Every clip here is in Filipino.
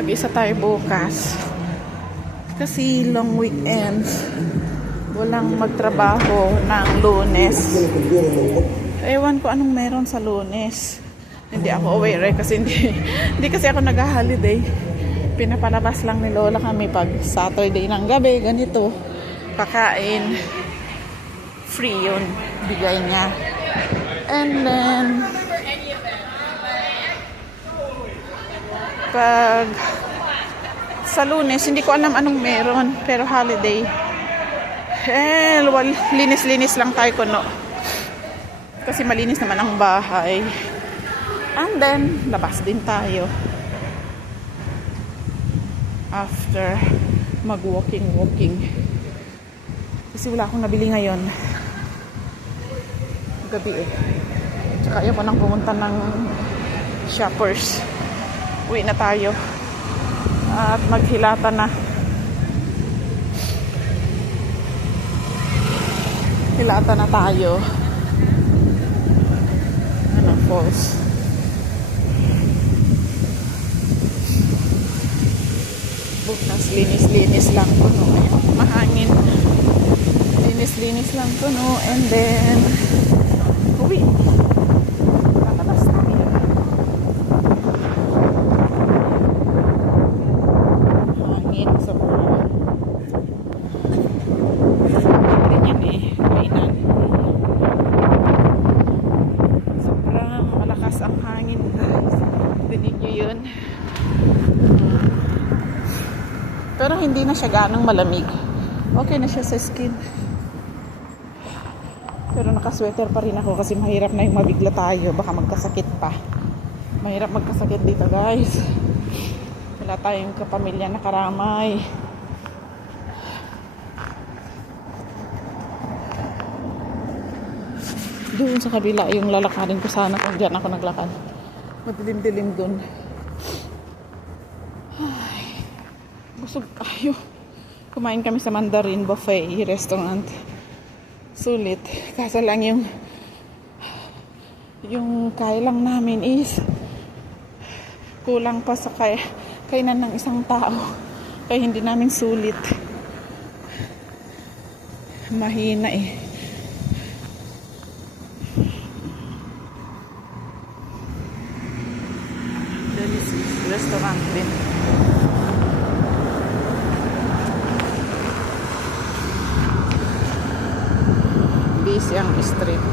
Mag-isa tayo bukas. Kasi long weekends. Walang magtrabaho ng Lunes. Ewan ko anong meron sa Lunes. Hindi ako aware kasi hindi kasi ako nag-holiday. Pinapalabas lang ni Lola kami pag Saturday ng gabi, ganito. Kakain. Free yun. Bigay niya. And then, pag sa Lunes, hindi ko alam anong meron. Pero holiday. Linis-linis lang tayo kuno. Kasi malinis naman ang bahay. And then, labas din tayo. After mag-walking. Kasi wala akong nabili ngayon. Gabi eh. Tsaka ayaw ko nang pumunta ng shoppers. Uwi na tayo. At maghilata na. Hilata na tayo. Ano, falls. Bukas, linis-linis lang puno. Mahangin. Linis-linis lang puno. And then, uwi. Lalabas tayo. Hangin sa puno. Ganyan eh. Kainan. Sobrang malakas ang hangin, guys. Dinig nyo yun. Pero hindi na siya ganang malamig. Okay na siya sa skin. Pero nakasweater pa rin ako kasi mahirap na yung mabigla tayo. Baka magkasakit pa. Mahirap magkasakit dito, guys. Wala tayong kapamilya na karamay. Doon sa kabila yung lalakarin ko sana kung diyan ako naglakad. Madilim-dilim doon. Ay, busog tayo. Kumain kami sa Mandarin Buffet restaurant. Sulit. Kaso lang yung kaya lang namin is kulang pa sa kainan ng isang tao. Kaya hindi namin sulit. Mahina eh. Delicious restaurant din. Busy ang street.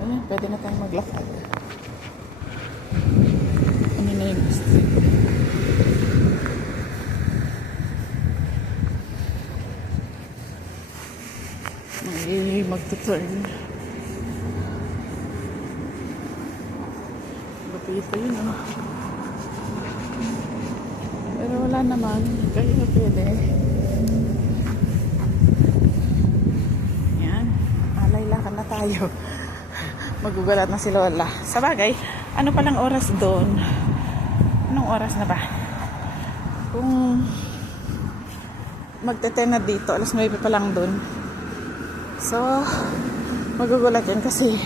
Ayan, pwede na tayong maglakad. Ano na yung street? Magtuturn. Ito yun oh. Pero wala naman. Kaya pwede. Yan. Alay-lakan na tayo. Magugulat na si Lola. Sa bagay, ano palang oras doon? Anong oras na ba? Kung magte-10 na dito, alas 9 pa lang doon. So, magugulat yan kasi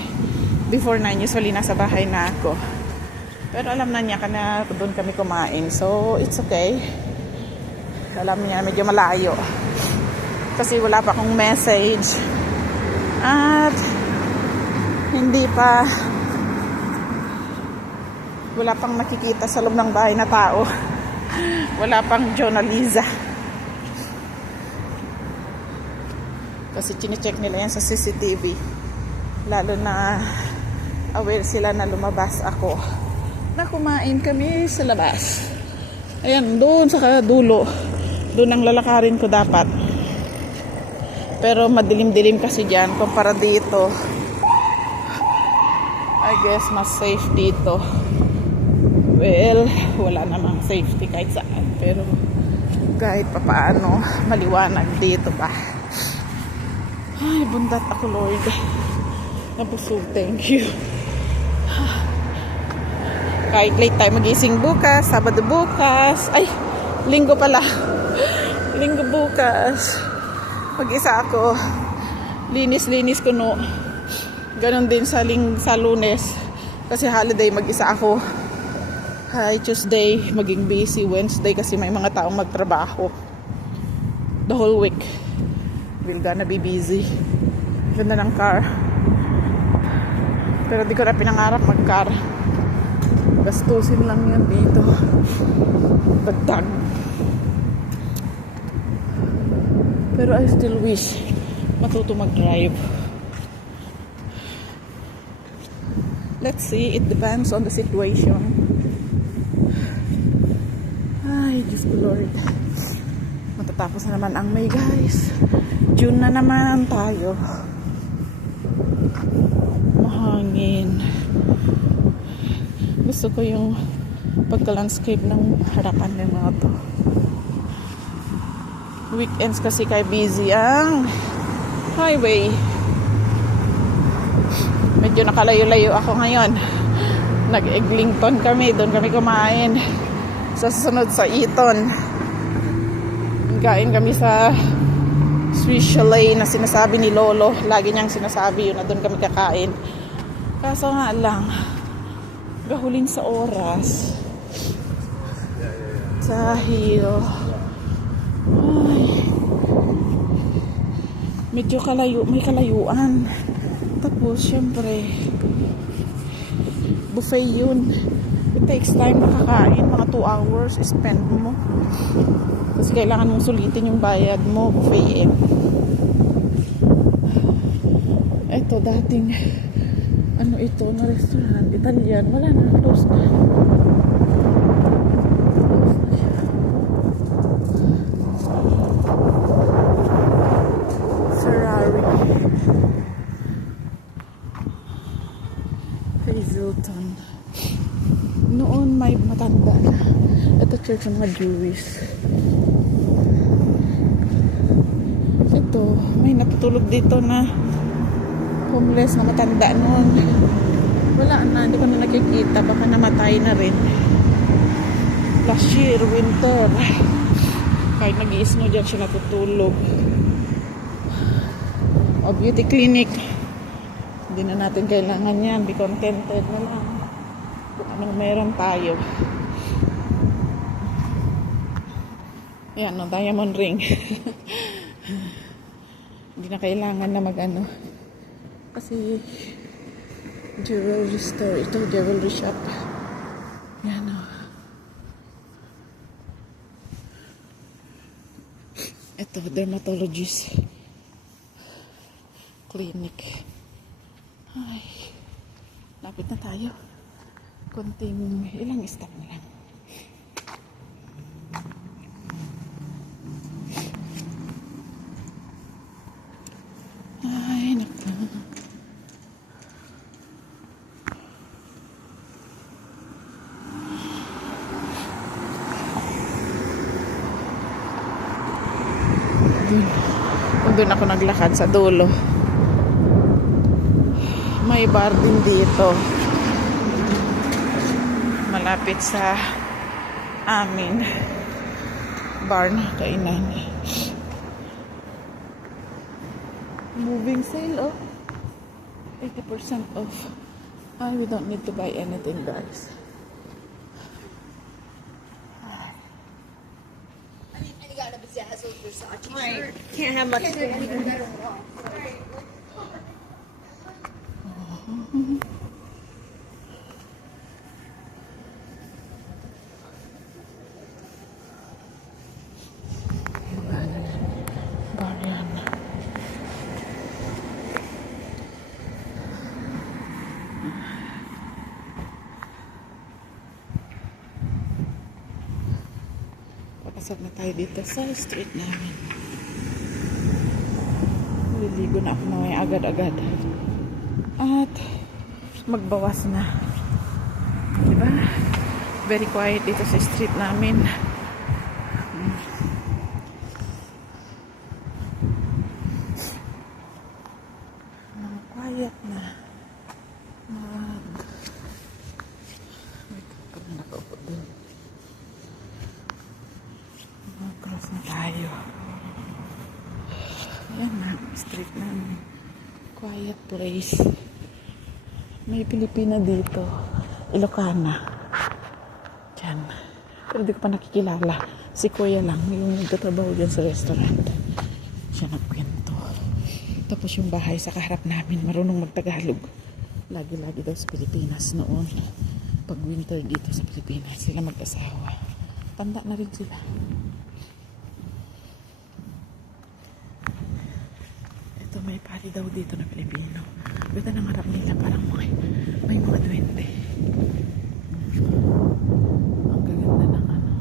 before 9 usually nasa bahay na ako. Pero alam na niya na doon kami kumain. So, it's okay. Alam niya, medyo malayo. Kasi wala pa akong message. At wala pang nakikita sa loob ng bahay na tao. Wala pang Jonaliza. Kasi chinecheck nila yan sa CCTV. Lalo na aware sila na lumabas ako. Na kumain kami sa labas. Ayan, doon sa dulo. Doon ang lalakarin ko dapat. Pero madilim-dilim kasi dyan kumpara dito. I guess mas safe dito. Well, wala namang safety kahit saan. Pero kahit papaano, maliwanag dito pa. Ay, bundat ako, Lord. Nabusog, thank you. Kahit late tayo magising bukas, Sabado bukas. Ay, Linggo pala. Linggo bukas. Mag-isa ako. Linis-linis ko no. Ganon din sa Lunes. Kasi holiday, mag-isa ako. Hi, Tuesday, maging busy. Wednesday kasi may mga taong magtrabaho. The whole week. We're gonna be busy. Ganda ng car. Pero di ko na pinangarap mag-car. Gastusin lang yan dito. Dagdag. Pero I still wish matuto mag-drive. Let's see. It depends on the situation. Ay, Diyos ko Lord. Matatapos na naman ang May, guys. June na naman tayo. Mahangin. Gusto ko yung pagka-landscape ng harapan ng mga to. Weekends kasi kay busy ang highway. Medyo nakalayo-layo ako ngayon. Nag-Eglinton kami. Doon kami kumain. Sa susunod sa Eton. Kain kami sa Swiss Chalet na sinasabi ni Lolo. Lagi niyang sinasabi yun na doon kami kakain. Kaso nga lang, gahulin sa oras. Dahil ay, medyo may kalayuan. Tapos syempre buffet yun. It takes time makakain. Mga 2 hours spend mo. Kasi kailangan mong sulitin yung bayad mo. Buffet eh. Ito dating ano ito na restaurant, Italian. Wala na, close na. Ferrari. Hazelton. Noon may matanda na. Ito church ng mga Jewish. Ito, may natutulog dito na homeless na matanda noon. Wala na, hindi ko na nakikita. Baka namatay na rin. Last year, winter. Kahit nag-i-snow dyan siya natutulog. O beauty clinic. Hindi na natin kailangan yan. Be contented na lang. Kung anong meron tayo. Yan, no, diamond ring. Hindi na kailangan na mag-ano. Kasi jewelry store. Ito, jewelry shop. Yan, no. Ito, dermatologist clinic. Ay, lapit na tayo. Konting ilang stop na lang. Ay, naku. Doon ako naglakad sa dulo. May bar din dito. Malapit sa amin. Bar na kainan. Moving sale, oh. 80% off. Ay, we don't need to buy anything, guys. Right. Can't have much. Bar yan. Papasok na tayo dito sa street namin. Liligo na ako na may agad-agad. At magbawas na. Diba? Very quiet dito sa street namin. Quiet na. Nakaupo dun. Cross na tayo. tayo. Ayan na, street namin. Quiet place. May Pilipina dito. Ilocana. Diyan. Pero di ko pa nakikilala. Si Kuya lang, yung nagtatrabaho dyan sa restaurant. Siya nagkwento. Tapos yung bahay sa kaharap namin, marunong magtagalog. Lagi-lagi daw sa Pilipinas noon. Pag winter dito sa Pilipinas, sila mag-asawa. Tanda na rin sila. Ito may pari daw dito na Pilipino. Ganda ng harap nila, parang may mga duwende. Ang gaganda ng ano.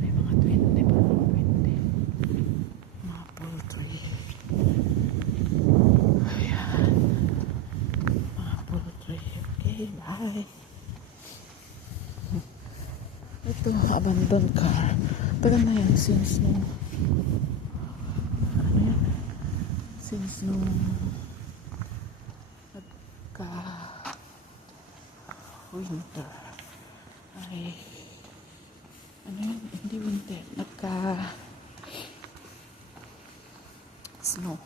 May mga duwende, parang mga duwende. Mga poultry. Ayan. Mga poultry. Okay, bye. Ito, abandoned car. Tagal na yan since nung ano yan? Since nung nagka winter ay ano yun? Hindi winter. Nagka snow.